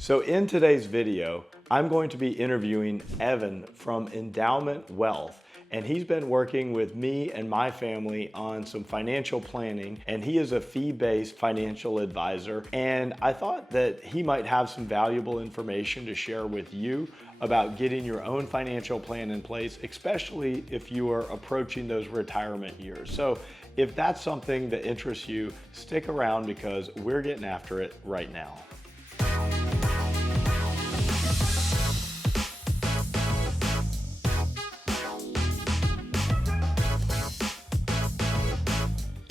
So in today's video, I'm going to be interviewing Evan from Endowment Wealth. And he's been working with me and my family on some financial planning, and he is a fee-based financial advisor. And I thought that he might have some valuable information to share with you about getting your own financial plan in place, especially if you are approaching those retirement years. So if that's something that interests you, stick around because we're getting after it right now.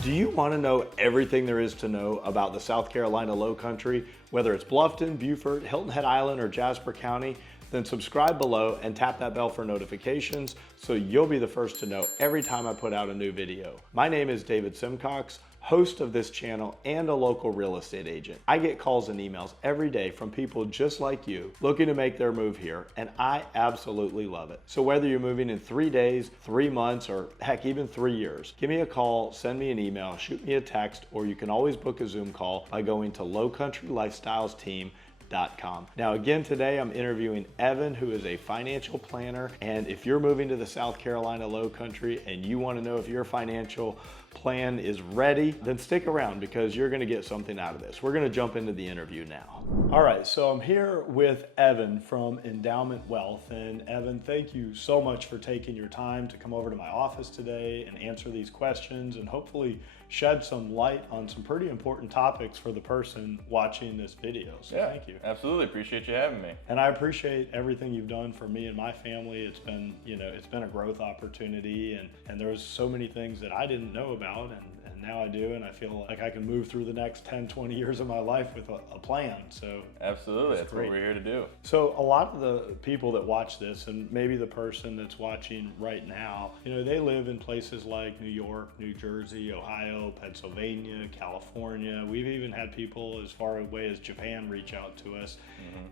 Do you want to know everything there is to know about the South Carolina Lowcountry, whether it's Bluffton, Beaufort, Hilton Head Island, or Jasper County? Then subscribe below and tap that bell for notifications so you'll be the first to know every time I put out a new video. My name is David Simcox, host of this channel and a local real estate agent. I get calls and emails every day from people just like you looking to make their move here, and I absolutely love it. So whether you're moving in 3 days, 3 months, or heck, even 3 years, give me a call, send me an email, shoot me a text, or you can always book a Zoom call by going to lowcountrylifestylesteam.com. Now again, today I'm interviewing Evan, who is a financial planner. And if you're moving to the South Carolina Lowcountry and you want to know if your financial plan is ready, then stick around because you're going to get something out of this. We're going to jump into the interview now. All right, so I'm here with Evan from Endowment Wealth. And Evan, thank you so much for taking your time to come over to my office today and answer these questions and hopefully shed some light on some pretty important topics for the person watching this video. So yeah, thank you. Absolutely, appreciate you having me. And I appreciate everything you've done for me and my family. It's been, it's been a growth opportunity, and there was so many things that I didn't know about, and now I do, and I feel like I can move through the next 10, 20 years of my life with a plan. So absolutely, that's what we're here to do. So a lot of the people that watch this, and maybe the person that's watching right now, they live in places like New York, New Jersey, Ohio, Pennsylvania, California. We've even had people as far away as Japan reach out to us,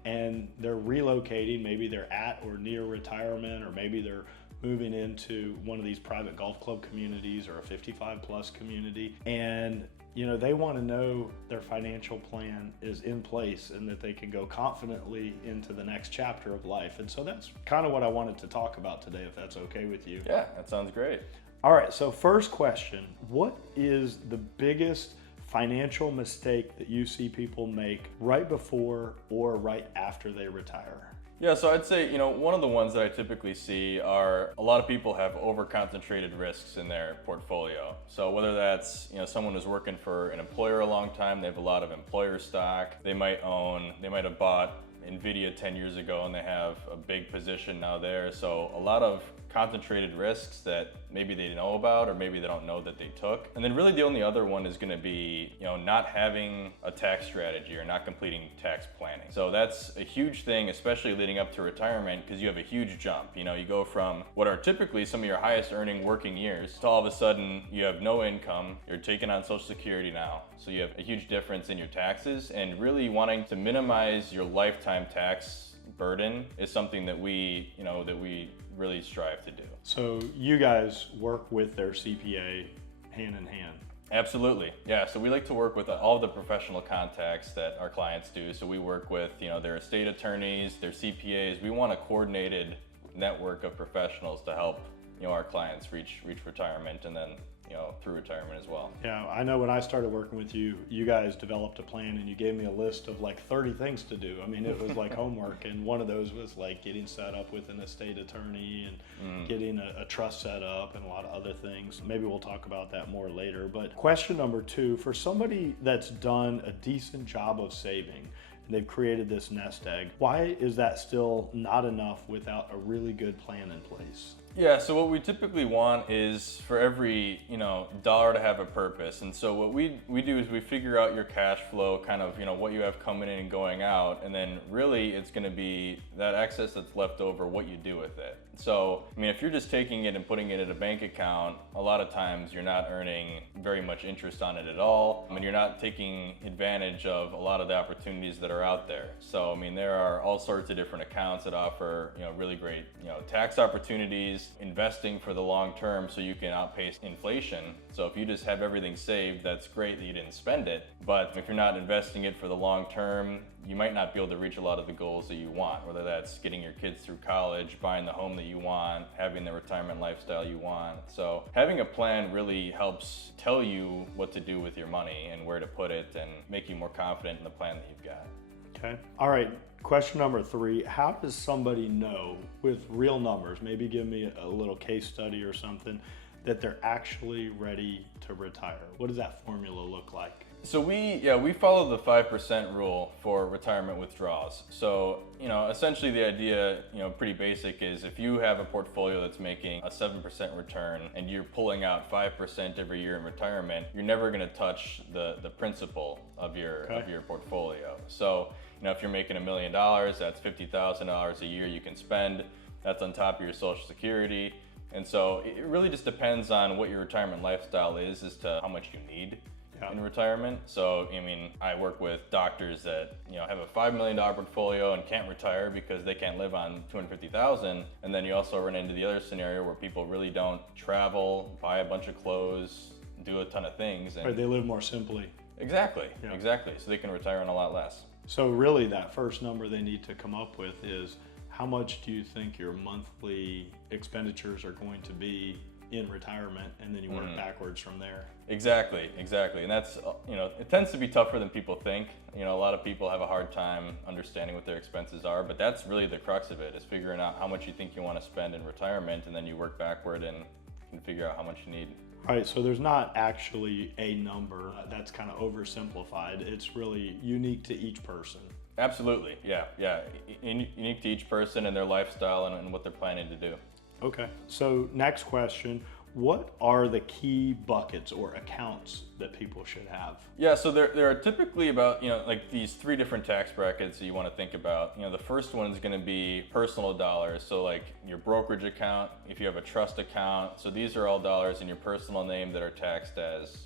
and they're relocating. Maybe they're at or near retirement, or maybe they're moving into one of these private golf club communities or a 55 plus community. And they want to know their financial plan is in place and that they can go confidently into the next chapter of life. And so that's kind of what I wanted to talk about today, if that's okay with you. Yeah, that sounds great. All right, so first question, what is the biggest financial mistake that you see people make right before or right after they retire? Yeah, so I'd say, one of the ones that I typically see are a lot of people have over-concentrated risks in their portfolio. So whether that's, someone who's working for an employer a long time, they have a lot of employer stock, they might have bought NVIDIA 10 years ago and they have a big position now there. So a lot of concentrated risks that maybe they know about or maybe they don't know that they took. And then really the only other one is going to be, not having a tax strategy or not completing tax planning. So that's a huge thing, especially leading up to retirement, because you have a huge jump. You go from what are typically some of your highest earning working years to all of a sudden you have no income, you're taking on Social Security now. So you have a huge difference in your taxes, and really wanting to minimize your lifetime tax burden is something that we really strive to do. So you guys work with their CPA hand in hand? Absolutely, yeah. So we like to work with all of the professional contacts that our clients do. So we work with, their estate attorneys, their CPAs. We want a coordinated network of professionals to help, our clients reach retirement and then, through retirement as well. Yeah, I know when I started working with you, you guys developed a plan and you gave me a list of like 30 things to do. I mean, it was like homework, and one of those was like getting set up with an estate attorney and getting a trust set up and a lot of other things. Maybe we'll talk about that more later. But question number 2, for somebody that's done a decent job of saving, and they've created this nest egg, why is that still not enough without a really good plan in place? Yeah, so what we typically want is for every, dollar to have a purpose. And so what we do is we figure out your cash flow, kind of, what you have coming in and going out. And then really it's going to be that excess that's left over, what you do with it. So, if you're just taking it and putting it in a bank account, a lot of times you're not earning very much interest on it at all. You're not taking advantage of a lot of the opportunities that are out there. So, there are all sorts of different accounts that offer, really great, tax opportunities. is investing for the long term so you can outpace inflation. So if you just have everything saved, that's great that you didn't spend it. But if you're not investing it for the long term, you might not be able to reach a lot of the goals that you want, whether that's getting your kids through college, buying the home that you want, having the retirement lifestyle you want. So having a plan really helps tell you what to do with your money and where to put it and make you more confident in the plan that you've got. Okay. All right. Question number 3, how does somebody know with real numbers, maybe give me a little case study or something, that they're actually ready to retire? What does that formula look like? So we follow the 5% rule for retirement withdrawals. So, essentially the idea, pretty basic, is if you have a portfolio that's making a 7% return and you're pulling out 5% every year in retirement, you're never going to touch the principal of your portfolio. So, if you're making $1 million, that's $50,000 a year you can spend. That's on top of your Social Security. And so it really just depends on what your retirement lifestyle is as to how much you need in retirement. So, I work with doctors that, have a $5 million portfolio and can't retire because they can't live on $250,000. And then you also run into the other scenario where people really don't travel, buy a bunch of clothes, do a ton of things. And they live more simply. Exactly. So they can retire on a lot less. So really that first number they need to come up with is, how much do you think your monthly expenditures are going to be in retirement, and then you work backwards from there. Exactly. And that's, it tends to be tougher than people think. A lot of people have a hard time understanding what their expenses are, but that's really the crux of it, is figuring out how much you think you want to spend in retirement, and then you work backward and can figure out how much you need. Right, so there's not actually a number that's kind of oversimplified. It's really unique to each person. Absolutely, yeah. Unique to each person and their lifestyle and what they're planning to do. Okay, so next question. What are the key buckets or accounts that people should have? Yeah, so there are typically about, like these 3 different tax brackets that you want to think about. The first one is going to be personal dollars. So like your brokerage account, if you have a trust account. So these are all dollars in your personal name that are taxed as,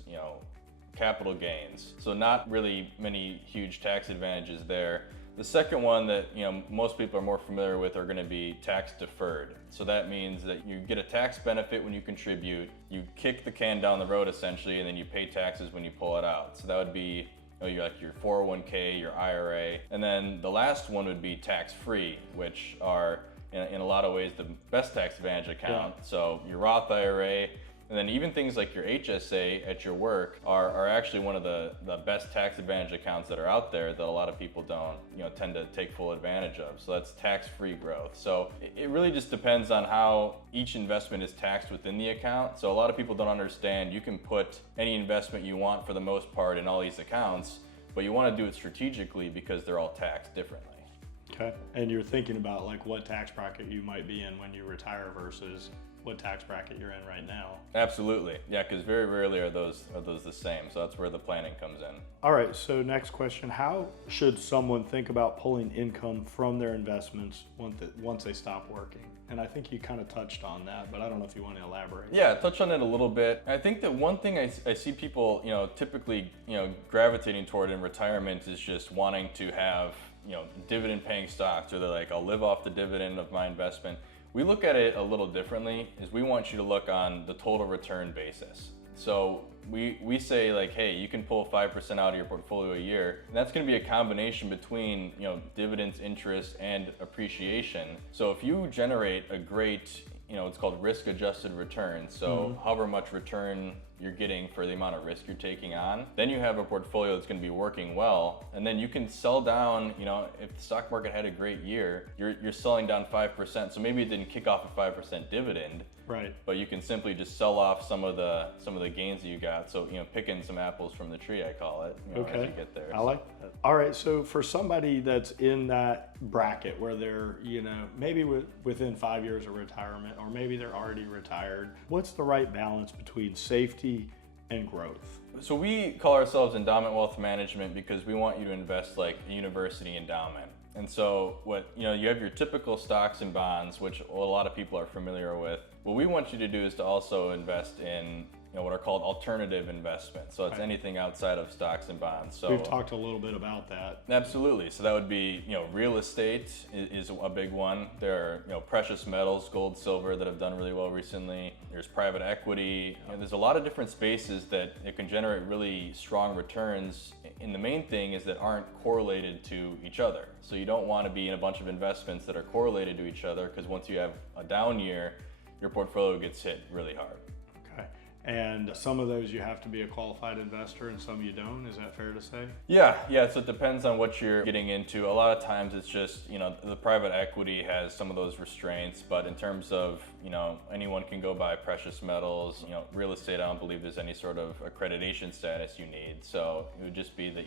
capital gains. So not really many huge tax advantages there. The second one that most people are more familiar with are going to be tax deferred. So that means that you get a tax benefit when you contribute, you kick the can down the road essentially, and then you pay taxes when you pull it out. So that would be like your 401k, your IRA. And then the last one would be tax free, which are in a lot of ways the best tax advantage account. Yeah. So your Roth IRA, and then even things like your HSA at your work are actually one of the best tax advantage accounts that are out there that a lot of people don't tend to take full advantage of. So that's tax-free growth. So it really just depends on how each investment is taxed within the account. So a lot of people don't understand you can put any investment you want for the most part in all these accounts, but you want to do it strategically because they're all taxed differently. Okay, and you're thinking about like what tax bracket you might be in when you retire versus what tax bracket you're in right now. Absolutely, yeah, because very rarely are those the same. So that's where the planning comes in. All right, so next question. How should someone think about pulling income from their investments once they stop working? And I think you kind of touched on that, but I don't know if you want to elaborate. Yeah, touch on it a little bit. I think that one thing I see people, typically, gravitating toward in retirement is just wanting to have, dividend paying stocks, or they're like, I'll live off the dividend of my investment. We look at it a little differently, is we want you to look on the total return basis. So we say like, hey, you can pull 5% out of your portfolio a year. And that's gonna be a combination between, dividends, interest, and appreciation. So if you generate a great, it's called risk adjusted return. So however much return you're getting for the amount of risk you're taking on, then you have a portfolio that's going to be working well, and then you can sell down, if the stock market had a great year, you're selling down 5%, so maybe it didn't kick off a 5% dividend, right? But you can simply just sell off some of the gains that you got. So picking some apples from the tree, I call it. Okay, as you get there. I like that. All right, so for somebody that's in that bracket where they're maybe within 5 years of retirement, or maybe they're already retired, what's the right balance between safety and growth? So we call ourselves endowment wealth management because we want you to invest like a university endowment. And so you have your typical stocks and bonds, which a lot of people are familiar with. What we want you to do is to also invest in what are called alternative investments. So it's Right. anything outside of stocks and bonds. So We've talked a little bit about that. absolutely. So that would be, real estate is a big one. There are, precious metals, gold, silver that have done really well recently. There's private equity. There's a lot of different spaces that it can generate really strong returns. And the main thing is that aren't correlated to each other. So you don't want to be in a bunch of investments that are correlated to each other, because once you have a down year, your portfolio gets hit really hard. Okay. And some of those you have to be a qualified investor and some you don't. Is that fair to say? Yeah. So it depends on what you're getting into. A lot of times it's just, the private equity has some of those restraints, but in terms of, anyone can go buy precious metals, real estate, I don't believe there's any sort of accreditation status you need. So it would just be that,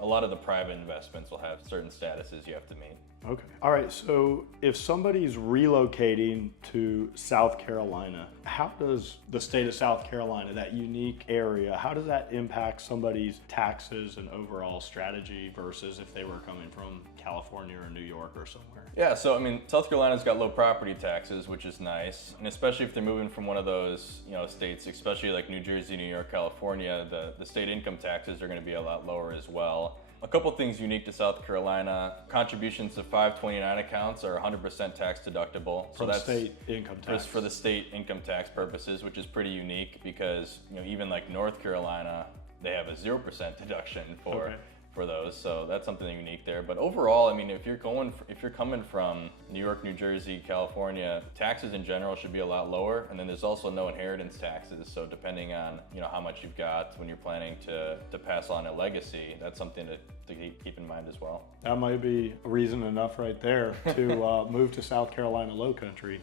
a lot of the private investments will have certain statuses you have to meet. Okay. All right. So if somebody's relocating to South Carolina, how does the state of South Carolina, that unique area, how does that impact somebody's taxes and overall strategy versus if they were coming from California or New York or somewhere? Yeah, so South Carolina's got low property taxes, which is nice. And especially if they're moving from one of those, states, especially like New Jersey, New York, California, the state income taxes are going to be a lot lower as well. A couple things unique to South Carolina: contributions to 529 accounts are 100% tax deductible. From state income tax. For the state income tax purposes, which is pretty unique because, even like North Carolina, they have a 0% deduction for those. So that's something unique there. But overall, if you're coming from New York, New Jersey, California, taxes in general should be a lot lower. And then there's also no inheritance taxes. So depending on, how much you've got when you're planning to pass on a legacy, that's something to keep in mind as well. That might be reason enough right there to move to South Carolina Lowcountry.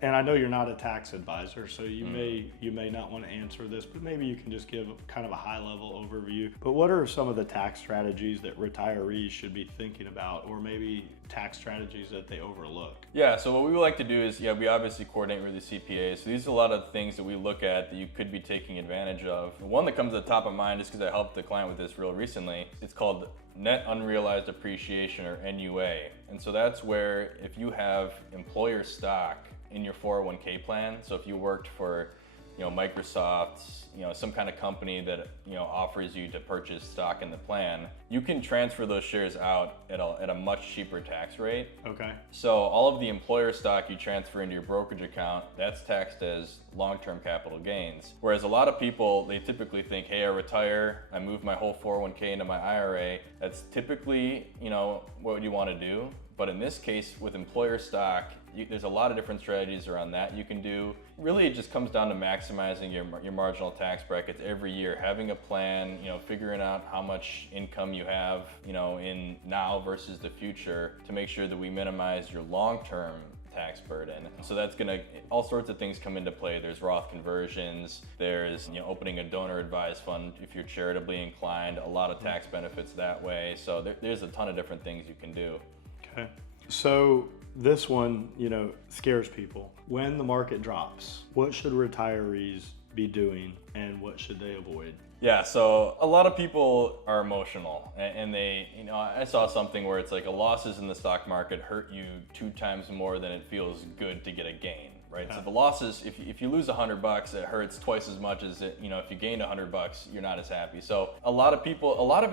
And I know you're not a tax advisor, so you may not want to answer this, but maybe you can just give kind of a high level overview. But what are some of the tax strategies that retirees should be thinking about, or maybe tax strategies that they overlook? Yeah, so what we like to do is, we obviously coordinate with the CPAs. So these are a lot of things that we look at that you could be taking advantage of. The one that comes to the top of mind, just because I helped the client with this real recently, it's called net unrealized appreciation, or NUA. And so that's where if you have employer stock in your 401k plan, so if you worked for Microsoft, some kind of company that, offers you to purchase stock in the plan, you can transfer those shares out at a much cheaper tax rate. Okay. So all of the employer stock you transfer into your brokerage account, that's taxed as long-term capital gains. Whereas a lot of people, they typically think, hey, I retire, I move my whole 401k into my IRA. That's typically, what you want to do. But in this case, with employer stock, there's a lot of different strategies around that you can do. Really, it just comes down to maximizing your marginal tax brackets every year, having a plan, figuring out how much income you have, in now versus the future, to make sure that we minimize your long-term tax burden. So that's all sorts of things come into play. There's Roth conversions, there's opening a donor advised fund if you're charitably inclined, a lot of tax benefits that way. So there's a ton of different things you can do. Okay. So this one, scares people. When the market drops, what should retirees be doing and what should they avoid? Yeah, so a lot of people are emotional, and they, I saw something where it's like losses in the stock market hurt you 2 times more than it feels good to get a gain. Right. So the losses, if you lose $100, it hurts twice as much as if you gain $100, you're not as happy. So a lot of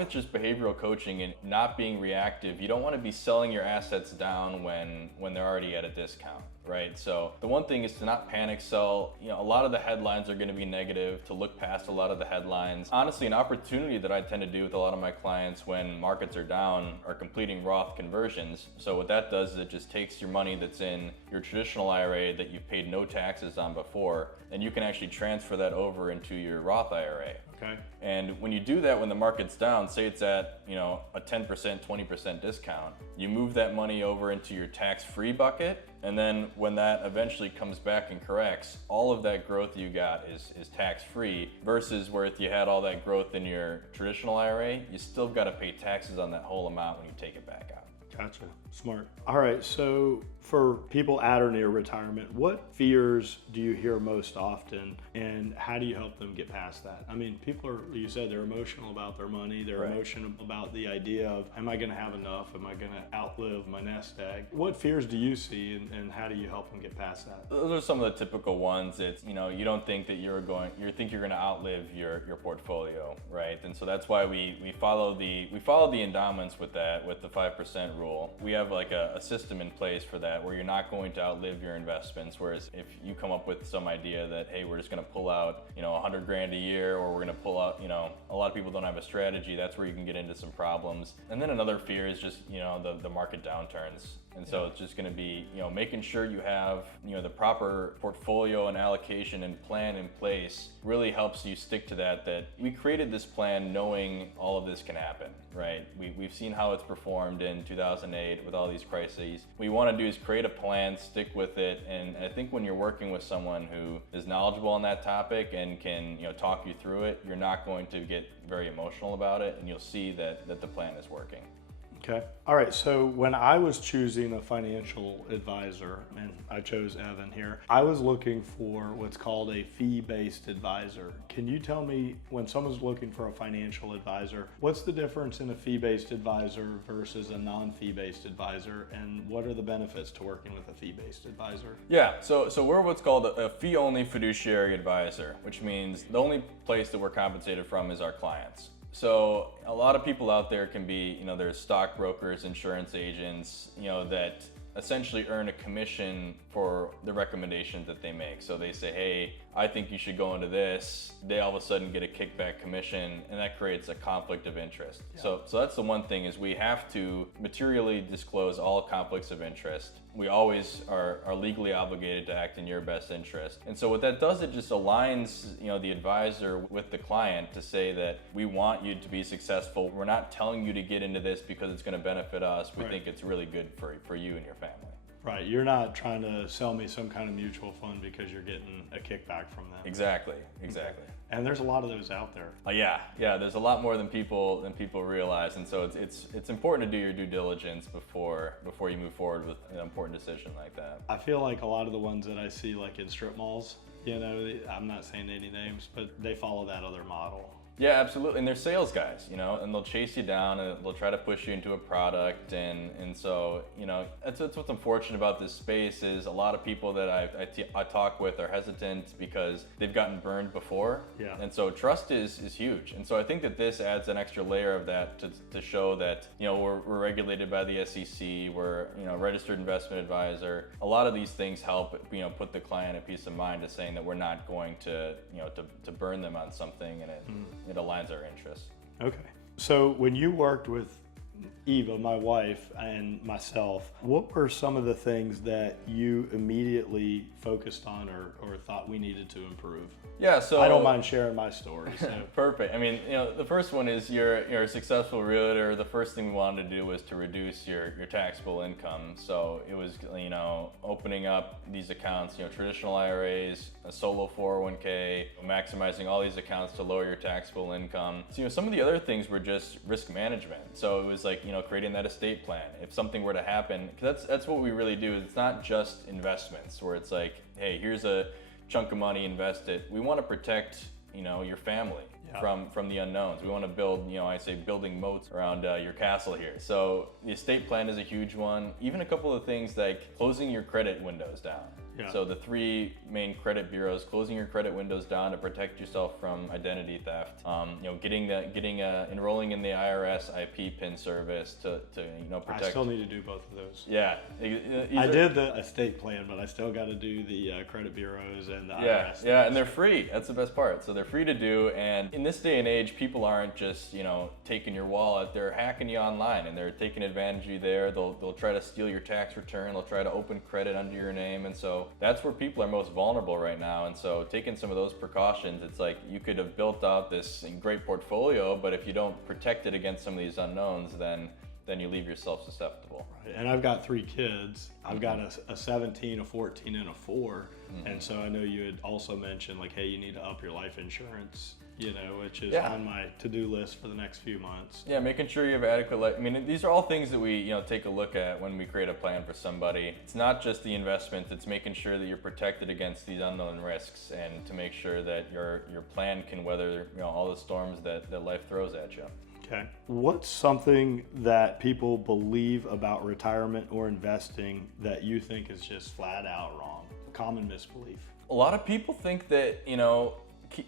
it's just behavioral coaching and not being reactive. You don't want to be selling your assets down when they're already at a discount. Right. So the one thing is to not panic sell. A lot of the headlines are going to be negative, to look past a lot of the headlines. Honestly, an opportunity that I tend to do with a lot of my clients when markets are down are completing Roth conversions. So what that does is it just takes your money that's in your traditional IRA that you've paid no taxes on before, and you can actually transfer that over into your Roth IRA. Okay. And when you do that, when the market's down, say it's at, a 10%, 20% discount, you move that money over into your tax-free bucket. And then when that eventually comes back and corrects, all of that growth you got is tax-free, versus where if you had all that growth in your traditional IRA, you still got to pay taxes on that whole amount when you take it back out. Gotcha. Smart. All right. So for people at or near retirement, what fears do you hear most often, and how do you help them get past that? people are, you said, they're emotional about their money. They're Right. emotional about the idea of, am I going to have enough? Am I going to outlive my nest egg? What fears do you see, and how do you help them get past that? Those are some of the typical ones. It's, you don't think that you think you're going to outlive your portfolio, right? And so that's why we follow the endowments with that, with the 5% rule. We have like a system in place for that, where you're not going to outlive your investments. Whereas if you come up with some idea that, hey, we're just going to pull out, $100,000 a year, or we're going to pull out, a lot of people don't have a strategy. That's where you can get into some problems. And then another fear is just, the market downturns. And so it's just going to be, making sure you have, the proper portfolio and allocation and plan in place really helps you stick to that we created this plan knowing all of this can happen, right? We've seen how it's performed in 2008 with all these crises. What you want to do is create a plan, stick with it. And I think when you're working with someone who is knowledgeable on that topic and can, talk you through it, you're not going to get very emotional about it, and you'll see that the plan is working. Okay. All right. So when I was choosing a financial advisor, and I chose Evan here, I was looking for what's called a fee-based advisor. Can you tell me, when someone's looking for a financial advisor, what's the difference in a fee-based advisor versus a non-fee-based advisor, and what are the benefits to working with a fee-based advisor? Yeah. So we're what's called a fee-only fiduciary advisor, which means the only place that we're compensated from is our clients. So a lot of people out there can be, there's stockbrokers, insurance agents, that essentially earn a commission for the recommendations that they make. So they say, hey, I think you should go into this. They all of a sudden get a kickback commission, and that creates a conflict of interest. Yeah. So that's the one thing, is we have to materially disclose all conflicts of interest. We always are legally obligated to act in your best interest. And so what that does, it just aligns, the advisor with the client to say that we want you to be successful. We're not telling you to get into this because it's going to benefit us. We think it's really good for you and your family. Right. You're not trying to sell me some kind of mutual fund because you're getting a kickback from them. Exactly. And there's a lot of those out there. Yeah. There's a lot more than people realize, and so it's important to do your due diligence before you move forward with an important decision like that. I feel like a lot of the ones that I see, like in strip malls, I'm not saying any names, but they follow that other model. Yeah, absolutely. And they're sales guys, and they'll chase you down and they'll try to push you into a product. And so, that's what's unfortunate about this space, is a lot of people that I talk with are hesitant because they've gotten burned before. Yeah. And so trust is huge. And so I think that this adds an extra layer of that to show that, we're regulated by the SEC, we're, registered investment advisor. A lot of these things help, put the client at peace of mind, to saying that we're not going to, to burn them on something, and it aligns our interests. Okay. So when you worked with Eva, my wife, and myself, what were some of the things that you immediately focused on or thought we needed to improve? Yeah, so I don't mind sharing my story. So. Perfect. I mean, the first one is you're a successful realtor. The first thing we wanted to do was to reduce your taxable income. So it was, opening up these accounts, traditional IRAs, a solo 401k, maximizing all these accounts to lower your taxable income. So, some of the other things were just risk management. So it was like, creating that estate plan. If something were to happen, 'cause that's what we really do. It's not just investments where it's like, hey, here's a chunk of money, invest it. We want to protect, your family from the unknowns. We want to build, I say building moats around your castle here. So the estate plan is a huge one. Even a couple of things like closing your credit windows down. Yeah. So the three main credit bureaus, closing your credit windows down to protect yourself from identity theft. Enrolling in the IRS IP PIN service to protect. I still need to do both of those. Yeah. I did the estate plan, but I still got to do the credit bureaus and the IRS. Yeah, and they're free. That's the best part. So they're free to do, and in this day and age, people aren't just taking your wallet. They're hacking you online, and they're taking advantage of you there. They'll try to steal your tax return. They'll try to open credit under your name, and so that's where people are most vulnerable right now. And so taking some of those precautions, it's like you could have built out this great portfolio, but if you don't protect it against some of these unknowns, then you leave yourself susceptible. Right. And I've got 3 kids. I've got a 17, a 14, and a 4. And so I know you had also mentioned, like, hey, you need to up your life insurance, which is Yeah. on my to-do list for the next few months. Yeah, making sure you have adequate life. I mean, these are all things that we, take a look at when we create a plan for somebody. It's not just the investment, it's making sure that you're protected against these unknown risks and to make sure that your plan can weather, all the storms that life throws at you. Okay. What's something that people believe about retirement or investing that you think is just flat out wrong? Common misbelief. A lot of people think that,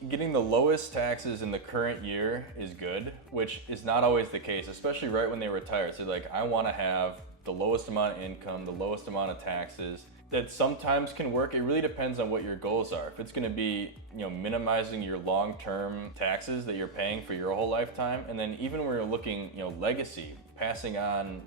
getting the lowest taxes in the current year is good, which is not always the case, especially right when they retire. So like, I want to have the lowest amount of income, the lowest amount of taxes. That sometimes can work. It really depends on what your goals are. If it's going to be, minimizing your long-term taxes that you're paying for your whole lifetime, and then even when you're looking, legacy, passing on,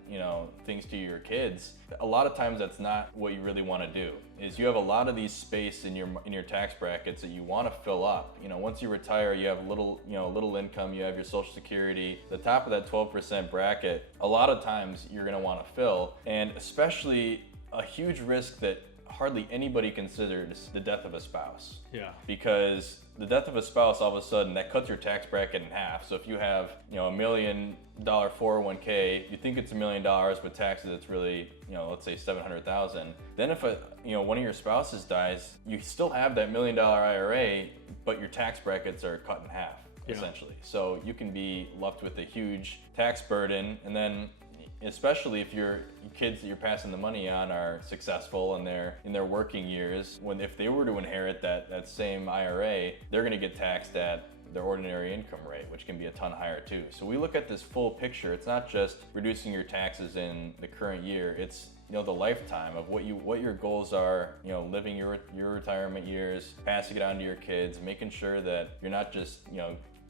things to your kids, a lot of times that's not what you really want to do. Is you have a lot of these space in your tax brackets that you want to fill up. Once you retire, you have little income, you have your Social Security, the top of that 12% bracket. A lot of times you're going to want to fill, and especially a huge risk that hardly anybody considers, the death of a spouse. Yeah. Because the death of a spouse, all of a sudden, that cuts your tax bracket in half. So if you have, $1 million 401k, you think it's $1 million, but taxes, it's really, let's say 700,000. Then if one of your spouses dies, you still have that $1 million IRA, but your tax brackets are cut in half, essentially. So you can be left with a huge tax burden, and then especially if your kids that you're passing the money on are successful and they're in their working years, if they were to inherit that same IRA, they're going to get taxed at their ordinary income rate, which can be a ton higher too. So we look at this full picture. It's not just reducing your taxes in the current year. It's the lifetime of what your goals are, living your retirement years, passing it on to your kids, making sure that you're not just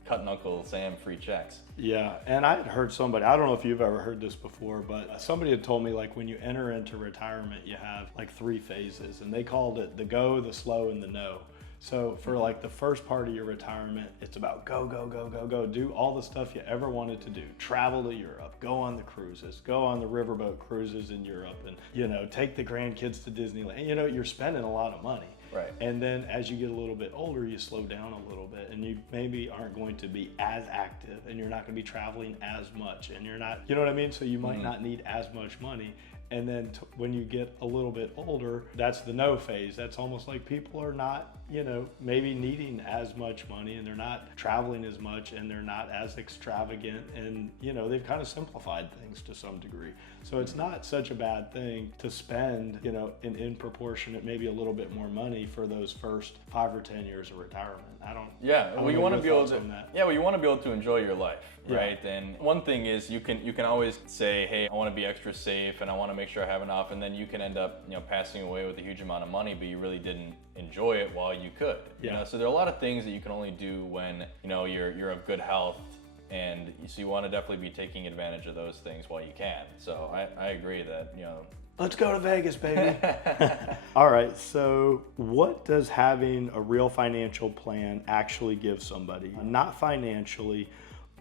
cutting Uncle Sam free checks. Yeah, and I had heard somebody, I don't know if you've ever heard this before, but somebody had told me like when you enter into retirement, you have like 3 phases, and they called it the go, the slow, and the no. So for like the first part of your retirement, it's about go, go, go, go, go, do all the stuff you ever wanted to do. Travel to Europe, go on the cruises, go on the riverboat cruises in Europe, and take the grandkids to Disneyland. You're spending a lot of money. Right. And then as you get a little bit older, you slow down a little bit, and you maybe aren't going to be as active, and you're not going to be traveling as much, and you're not, what I mean? So you might not need as much money. And then when you get a little bit older, that's the no phase. That's almost like people are not, maybe needing as much money, and they're not traveling as much, and they're not as extravagant, and, they've kind of simplified things to some degree. So it's not such a bad thing to spend, in proportionate, maybe a little bit more money for those first 5 or 10 years of retirement. You want to be able to. Yeah, you want to be able to enjoy your life, right? Yeah. And one thing is you can always say, hey, I want to be extra safe, and I want to make sure I have enough, and then you can end up, passing away with a huge amount of money, but you really didn't enjoy it while you could. Yeah. So there are a lot of things that you can only do when you're of good health. And so you want to definitely be taking advantage of those things while you can. So I agree that, Let's go to Vegas, baby. All right, so what does having a real financial plan actually give somebody? Not financially,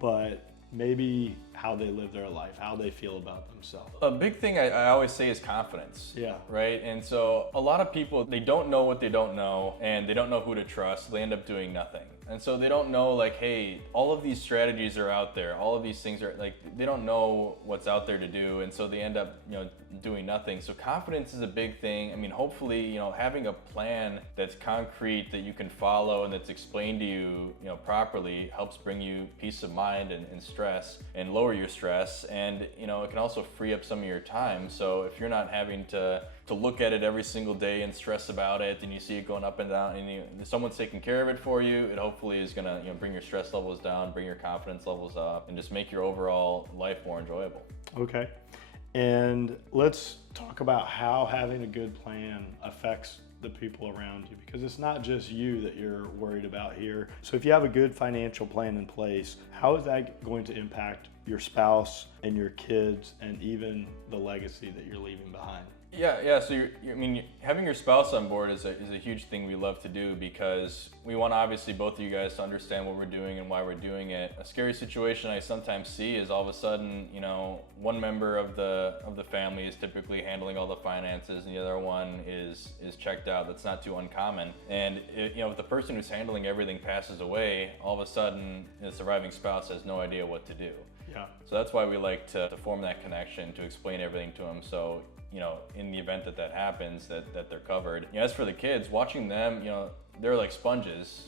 but maybe how they live their life, how they feel about themselves. A big thing I always say is confidence. Yeah. Right? And so a lot of people, they don't know what they don't know, and they don't know who to trust. They end up doing nothing. And so they don't know, like, hey, all of these strategies are out there. All of these things are, like, they don't know what's out there to do. And so they end up, doing nothing. So confidence is a big thing. I mean, hopefully, having a plan that's concrete, that you can follow, and that's explained to you, properly, helps bring you peace of mind and stress, and lower your stress. And, it can also free up some of your time. So if you're not having to look at it every single day and stress about it, and you see it going up and down, and someone's taking care of it for you, it hopefully is going to bring your stress levels down, bring your confidence levels up, and just make your overall life more enjoyable. Okay. And let's talk about how having a good plan affects the people around you, because it's not just you that you're worried about here. So if you have a good financial plan in place, how is that going to impact your spouse and your kids and even the legacy that you're leaving behind? Yeah. So having your spouse on board is a huge thing we love to do, because we want obviously both of you guys to understand what we're doing and why we're doing it. A scary situation I sometimes see is all of a sudden, one member of the family is typically handling all the finances, and the other one is checked out. That's not too uncommon. And if the person who's handling everything passes away, all of a sudden the surviving spouse has no idea what to do. Yeah. So that's why we like to form that connection, to explain everything to them. So in the event that happens, that they're covered. As for the kids, watching them, they're like sponges,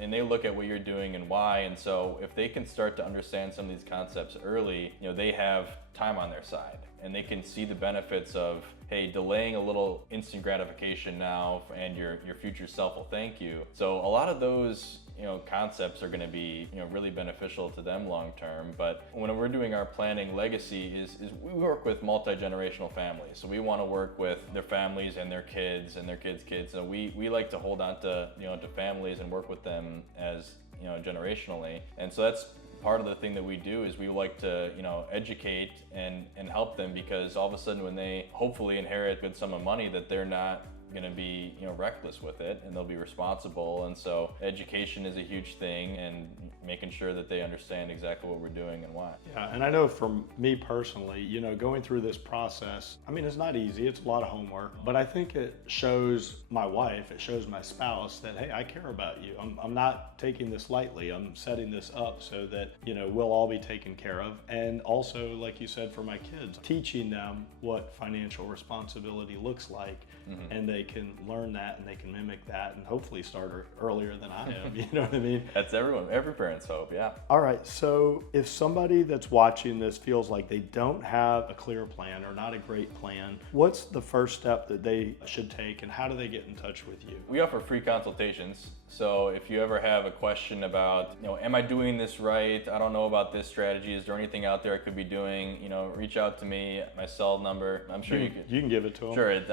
and they look at what you're doing and why. And so if they can start to understand some of these concepts early, they have time on their side, and they can see the benefits of, hey, delaying a little instant gratification now, and your future self will thank you. So a lot of those concepts are going to be really beneficial to them long term. But when we're doing our planning legacy, is we work with multi-generational families. So we want to work with their families and their kids and their kids. So we like to hold on to to families and work with them as generationally. And so that's part of the thing that we do, is we like to educate and help them, because all of a sudden when they hopefully inherit a good sum of money, that they're not going to be reckless with it, and they'll be responsible. And so education is a huge thing, and making sure that they understand exactly what we're doing and why. Yeah, and I know from me personally, going through this process, it's not easy, it's a lot of homework, but I think it shows my wife, it shows my spouse that, hey, I care about you. I'm not taking this lightly. I'm setting this up so that, we'll all be taken care of. And also, like you said, for my kids, teaching them what financial responsibility looks like, and they can learn that and they can mimic that, and hopefully start earlier than I am. You know what I mean? That's every parent's hope, yeah. All right, so if somebody that's watching this feels like they don't have a clear plan or not a great plan, what's the first step that they should take, and how do they get in touch with you? We offer free consultations. So if you ever have a question about, am I doing this right? I don't know about this strategy. Is there anything out there I could be doing? Reach out to me. My cell number, I'm sure you can give it to them. Sure, it's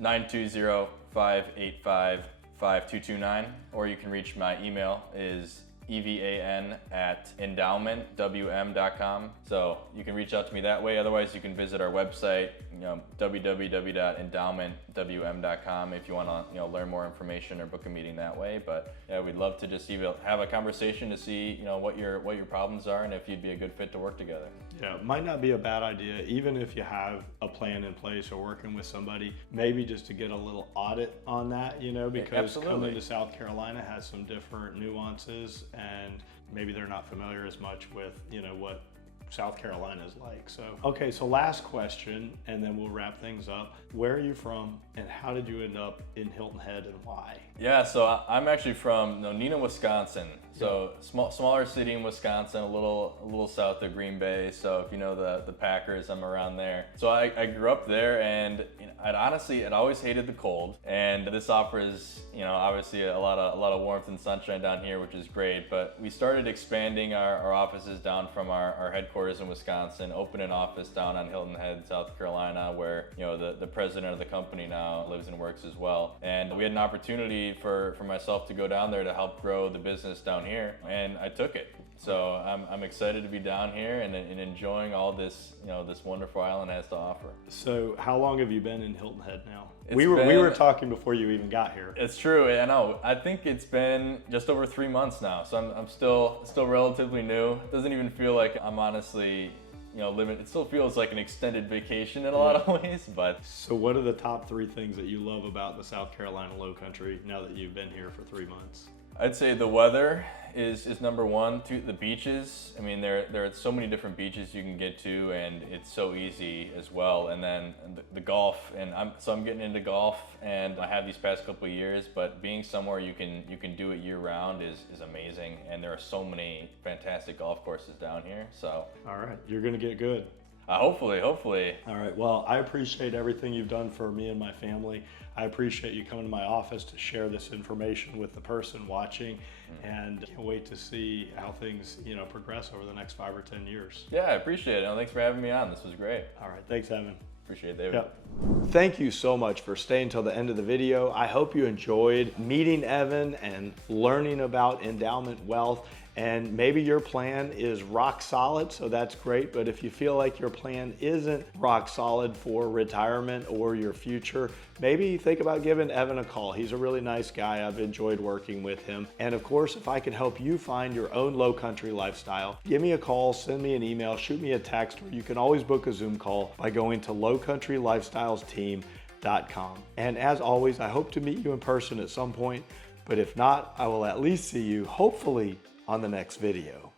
920-585-5229, or you can reach my email is evan@endowmentwm.com. So you can reach out to me that way. Otherwise, you can visit our website, www.endowmentwm.com, if you want to learn more information or book a meeting that way. But yeah, we'd love to just even have a conversation to see what your problems are, and if you'd be a good fit to work together. Yeah, it might not be a bad idea, even if you have a plan in place or working with somebody, maybe just to get a little audit on that, because coming to South Carolina has some different nuances, and maybe they're not familiar as much with, what South Carolina is like. So, okay, so last question, and then we'll wrap things up. Where are you from, and how did you end up in Hilton Head, and why? Yeah, so I'm actually from Neenah, Wisconsin. So smaller city in Wisconsin, a little south of Green Bay. So if you know the Packers, I'm around there. So I grew up there, and I'd always hated the cold. And this offers obviously a lot of warmth and sunshine down here, which is great. But we started expanding our offices down from our headquarters in Wisconsin, opened an office down on Hilton Head, South Carolina, where the president of the company now lives and works as well. And we had an opportunity for myself to go down there to help grow the business down here, and I took it. So I'm excited to be down here and enjoying all this this wonderful island has to offer. So how long have you been in Hilton Head now? We were talking before you even got here. It's true. I know. I think it's been just over 3 months now. So I'm still relatively new. It doesn't even feel like I'm honestly living. It still feels like an extended vacation in a lot of ways. But so what are the top 3 things that you love about the South Carolina Lowcountry now that you've been here for 3 months? I'd say the weather is number one. The beaches. There are so many different beaches you can get to, and it's so easy as well. And then the golf, and I'm getting into golf, and I have these past couple of years. But being somewhere you can do it year round is amazing, and there are so many fantastic golf courses down here. So all right, you're gonna get good. Hopefully. All right, well, I appreciate everything you've done for me and my family. I appreciate you coming to my office to share this information with the person watching, and can't wait to see how things, progress over the next 5 or 10 years. Yeah, I appreciate it. Thanks for having me on. This was great. All right, thanks, Evan. Appreciate it, David. Yep. Thank you so much for staying till the end of the video. I hope you enjoyed meeting Evan and learning about endowment wealth. And maybe your plan is rock solid, so that's great. But if you feel like your plan isn't rock solid for retirement or your future, maybe think about giving Evan a call. He's a really nice guy. I've enjoyed working with him. And of course, if I can help you find your own low country lifestyle, give me a call, send me an email, shoot me a text, or you can always book a Zoom call by going to lowcountrylifestylesteam.com. And as always, I hope to meet you in person at some point, but if not, I will at least see you, hopefully, on the next video.